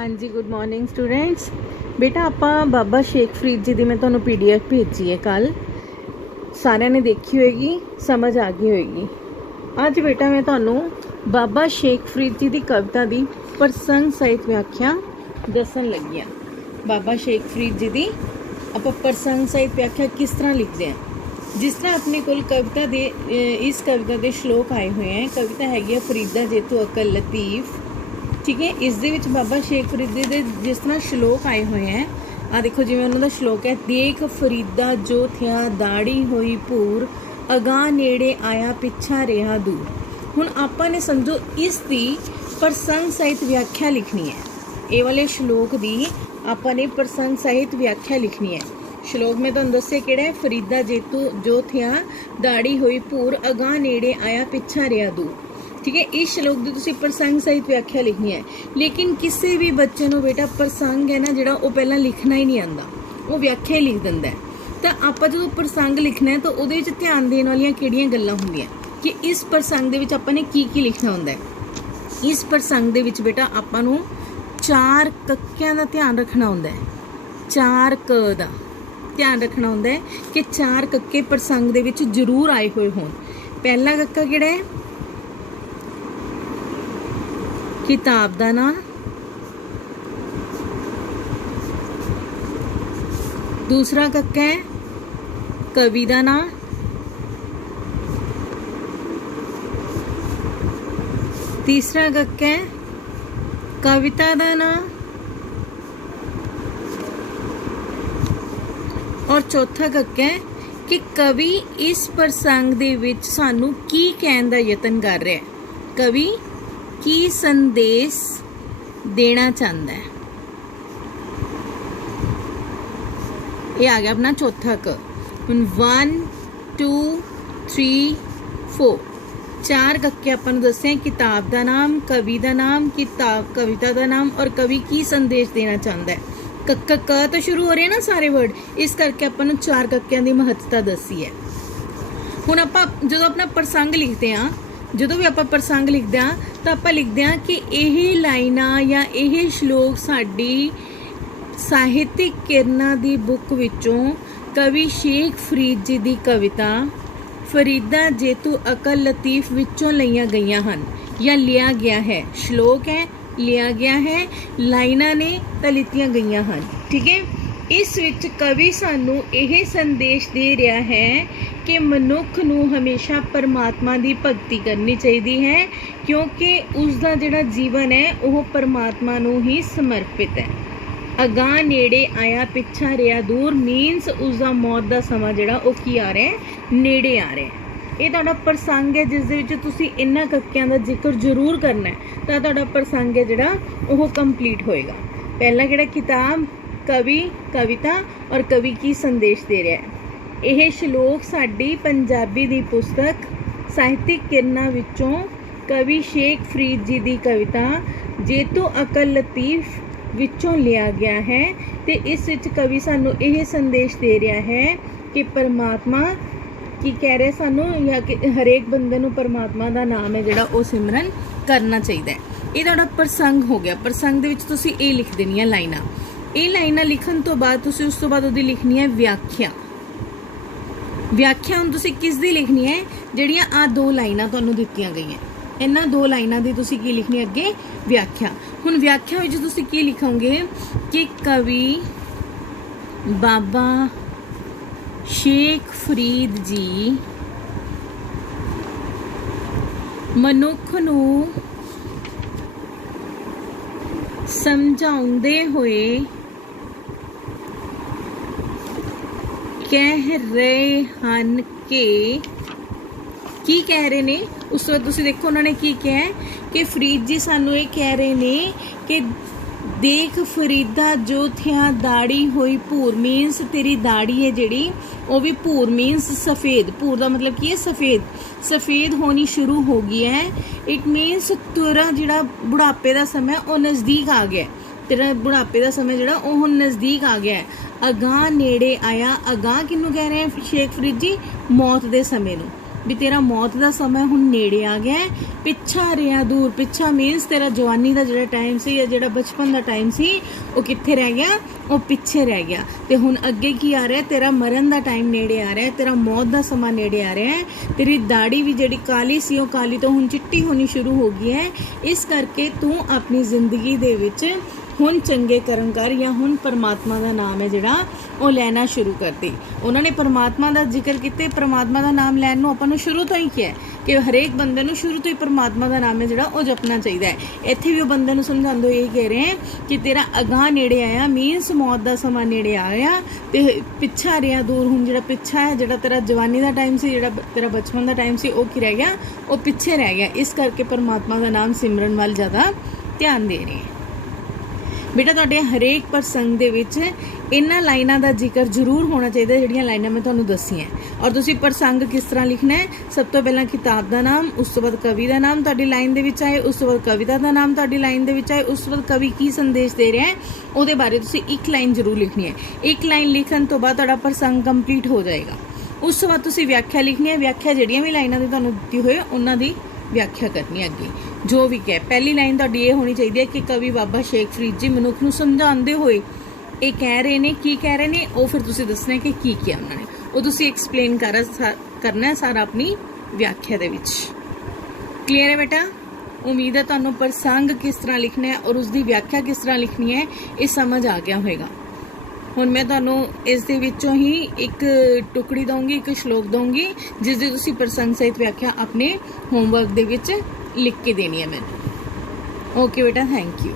हाँ जी, good morning students. बेटा आपां बाबा शेख फरीद जी की मैं तुहानूं PDF भेजी है कल, सारे ने देखी होएगी, समझ आ गई होएगी। अज बेटा मैं तुहानूं बाबा शेख फरीद जी की कविता की प्रसंग सहित व्याख्या दसन लगी हाँ। बाबा शेख फरीद जी की आपां प्रसंग सहित व्याख्या किस तरह लिखते हैं। जिस तरह अपने कोल कविता दे इस कविता के श्लोक आए हुए हैं। कविता हैगी फरीदा जेतू अकल लतीफ, ठीक है। इस दे विच बाबा शेख फरीद जी दे जिस तरह श्लोक आए हुए हैं, आ देखो जिवें उन्होंने श्लोक है, देख फरीदा जो थिया दाड़ी होई भूर, अगाह नेड़े आया पिछा रहा दूर। हुण आपां ने समझो इस दी प्रसंग सहित व्याख्या लिखनी है। ये वाले श्लोक दी आपां ने प्रसंग सहित व्याख्या लिखनी है। श्लोक में तुहानूं दस्सिआ किहड़ा है, फरीदा जेतू जो थिया दाड़ी होई भूर, अगाह नेड़े आया पिछा रहा दूर, ठीक है। इस श्लोक की तुसीं प्रसंग सहित व्याख्या लिखनी है। लेकिन किसी भी बच्चे को बेटा प्रसंग है ना जिहड़ा वो पहला लिखना ही नहीं आता, वो व्याख्या ही लिख दिंदा है। तो आपां जो प्रसंग लिखना है तो उहदे विच ध्यान देण वालियां किहड़ियां गल्लां हुंदियां कि इस प्रसंग दे विच आपां ने की लिखना हुंदा है। इस प्रसंग दे विच बेटा आपां नूं 4 कक्कियां दा ध्यान रखना हुंदा है। 4 क दा ध्यान रखना हुंदा है कि 4 कक्के प्रसंग दे विच जरूर आए हुए होण। पहला कक्का किहड़ा है, किताब का नाम। दूसरा कक्का है कवि का नाम। तीसरा कक्का है कविता का नाम। और चौथा कक्का है कि कवि इस प्रसंग दे विच सानू की कहण दा यतन कर रहा है, कवि की संदेश देना चाहता है। ये आ गया अपना चौथा क। 1 2 3 4 4 कक्के अपन दसे, किताब का नाम, कवि का नाम, किताब कविता का नाम और कवि की संदेश देना चाहता है। कक्का क तो शुरू हो रहे हैं ना सारे वर्ड, इस करके अपन 4 कक्कियां की महत्ता दसी है। हुण आपां जो अपना प्रसंग लिखते हैं, जो भी आप प्रसंग लिखते हैं तो आप लिखते हैं कि यह लाइनां या यह श्लोक साडी ਸਾਹਿਤਿਕ किरणा की बुक विचों कवि शेख फरीद जी की कविता फरीदा जेतू अकल लतीफ विचों लिया गई हन या लिया गया है। श्लोक है, लिया गया है, लाइनां ने तो लितियां गई हन, ठीक है। इस विच कवि सानू यह संदेश दे रहा है कि मनुख नूं हमेशा परमात्मा की भगती करनी चाहिए है, क्योंकि उसका जिहड़ा जीवन है वह परमात्मा नूं ही समर्पित है। अगाह नेड़े आया पिछा रहा दूर मीनस उसका मौत का समा जिहड़ा वो की आ रहा है, नेड़े आ रहा है। ये तुहाडा प्रसंग है जिस दे विच तुसीं इन्हां कक्कियां दा जिक्र जरूर करना है, तो तुहाडा प्रसंग है जिहड़ा वो कंप्लीट होएगा। पहला किहड़ा, किताब, कवि, कविता और कवि की संदेश दे रहा है। यह श्लोक साडी पंजाबी दी पुस्तक ਸਾਹਿਤਿਕ किरणा विचों कवि शेख फरीद जी की कविता जेतू अकल लतीफ विचों लिया गया है। तो इस विच कवि सानू यह संदेश दे रहा है कि परमात्मा की कह रहे सानू या कि हरेक बंदे नू परमात्मा का नाम है जिहड़ा वो सिमरन करना चाहिए। ये तुहाडा प्रसंग हो गया। प्रसंग दे विच तुसीं ये लिख देनियां लाइनां। ये लाइनां लिखण तो बाद तुसीं उस तो बाद उहदी लिखनी है व्याख्या। व्याख्या हुण तुसीं किस दी लिखनी है, जिहड़ियां आ 2 लाइनां तुहानूं दित्तियां गईयां, इन्हां 2 लाइनां दी तुसीं की लिखनी अगे व्याख्या। हुण व्याख्या विच तुसीं की लिखोगे कि कवि बाबा शेख फरीद जी मनुख नूं समझाउंदे होए कह रहे हन कि की कह रहे ने। उस वक्त तुसीं देखो उन्होंने की कहा है कि फरीद जी सानू ये कह रहे ने कि देख फरीदा जो थिया दाड़ी होई भूर, मीनस तेरी दाड़ी है जिहड़ी वो भी भूर मीनस सफ़ेद। भूर का मतलब की है सफ़ेद, सफ़ेद होनी शुरू हो गई है। इट मीनस तेरा जिहड़ा बुढ़ापे का समय वो नज़दीक आ गया, तेरा बुढ़ापे का समय जिहड़ा वो हुण नज़दीक आ गया है। अगाह नेड़े आया, अगाह किनू कह रहे हैं शेख फरीद जी, मौत के समय नूं। भी तेरा मौत का समय हुण नेड़े आ गया है, पिछा रिया दूर। पिछा मीनस तेरा जवानी का जिहड़ा टाइम सी या जिहड़ा बचपन का टाइम सी वो कित्थे रह गया, वो पिछे रह गया। ते हुण अगे की आ रहा है, तेरा मरण का टाइम नेड़े आ रहा है, तेरा मौत का समा नेड़े आ रहा है। तेरी दाढ़ी भी जिहड़ी काली सी वो काली तो हुण चिट्टी होनी शुरू हो गई है। इस करके तू अपनी जिंदगी दे विच हुण चंगे कर्म कर या हुण परमात्मा का नाम है जिहड़ा वो लैना शुरू कर दे। उन्होंने परमात्मा का जिक्र किते, परमात्मा का नाम लैन नूं आपां नूं शुरू तो ही किया है कि हरेक बंदे नूं शुरू तो ही परमात्मा का नाम है जिहड़ा वो जपना चाहिए है। इत्थे भी वो बंदे नूं समझांदे होए कह रहे हैं कि तेरा अगाह नेड़े आया, मीनस मौत का समा नेड़े आया ते पिछा रिया दूर। हुण जिहड़ा पिछा है, जिहड़ा तेरा जवानी का टाइम सी, जिहड़ा तेरा बचपन का टाइम सी, वो की रह गया, वो पिछे रह गया। इस करके परमात्मा का नाम सिमरन वाल ज़्यादा ध्यान दे रहे हैं। बेटा तुहाडे हरेक प्रसंग दे विच इन्हां लाइनां दा जिक्र जरूर होना चाहिए, जिहड़ियां लाइनां मैं तुहानूं दस्सियां। और तुसीं प्रसंग किस तरह लिखना है, सब तो पहला किताब का नाम, उस तो बाद कवि का नाम तुहाडी लाइन दे विच आए, उस तो बाद कविता का नाम तुहाडी लाइन दे विच आए, उस तो बाद कवि की संदेश दे रहा है उहदे बारे तुसीं एक लाइन जरूर लिखनी है। एक लाइन लिखण तो बाद तुहाडा प्रसंग कंप्लीट हो जाएगा। उस तो बाद तुसीं व्याख्या लिखनी है। व्याख्या जिहड़ियां भी लाइनां दी तुहानूं दित्ती होए उन्हां दी व्याख्या करनी है। अगे जो भी कहे, पहली लाइन तुहाडी ये होनी चाहिए कि कवि बाबा शेख फरीद जी मनुख नूं समझाते हुए ये कह रहे ने, की कह रहे ने, वो फिर तुसीं दसना है कि की किया उन्होंने, वो तुसीं एक्सप्लेन करना है सारा अपनी व्याख्या दे विच। क्लीयर है बेटा? उम्मीद है तुहानूं प्रसंग किस तरह लिखना है और उसकी व्याख्या किस तरह लिखनी है ये समझ आ गया होएगा। हुण मैं तुहानूं इस दे विचों ही एक टुकड़ी दूंगी, एक श्लोक दूंगी जिस दी तुसीं प्रसंग सहित व्याख्या अपने होमवर्क दे विच लिख के देनी है मैनूं। ओके बेटा, थैंक यू।